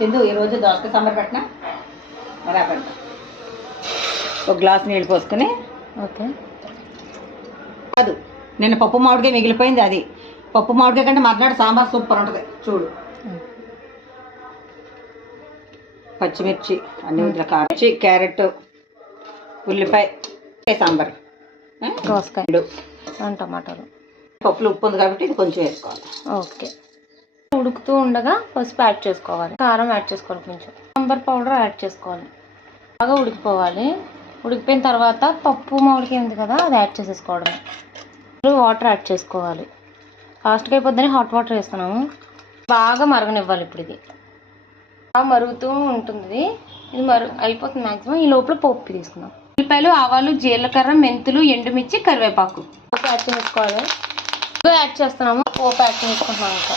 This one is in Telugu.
చిందు ఈరోజు దోసకాయ సాంబార్ పెట్టినా అలా పెడతా. ఒక గ్లాస్ నీళ్ళు పోసుకొని. ఓకే. కాదు నిన్న పప్పు మామిడికాయ మిగిలిపోయింది, అది పప్పు మామిడికాయ కంటే మర్నాడు సాంబార్ సూపర్ ఉంటుంది చూడు. పచ్చిమిర్చి అన్ని వదిలే, కాచి క్యారెట్ ఉల్లిపాయ సాంబార్ దోసకాయ టమాటాలు పప్పులు ఉప్పు ఉంది కాబట్టి ఇది కొంచెం వేసుకోవాలి. ఓకే. ఉడుకుతూ ఉండగా పసుపు యాడ్ చేసుకోవాలి, కారం యాడ్ చేసుకోవాలి, కొంచెం సాంబార్ పౌడర్ యాడ్ చేసుకోవాలి. బాగా ఉడికిపోవాలి. ఉడికిపోయిన తర్వాత పప్పు మామిడికాయ ఉంది కదా అది యాడ్ చేసేసుకోవడమే. వాటర్ యాడ్ చేసుకోవాలి. ఫాస్ట్గా అయిపోద్దని హాట్ వాటర్ వేస్తున్నాము. బాగా మరగనివ్వాలి. ఇప్పుడు ఇది బాగా మరుగుతూ ఉంటుంది. ఇది అయిపోతుంది మ్యాక్సిమం. ఈ లోపల పోపు తీసుకుందాం. ఉల్లిపాయలు, ఆవాలు, జీలకర్ర, మెంతులు, ఎండుమిర్చి, కరివేపాకు యాడ్ చేసుకోవాలి. యాడ్ చేస్తున్నాము. పోపు యాడ్ చేసుకుంటున్నాము. ఇంకా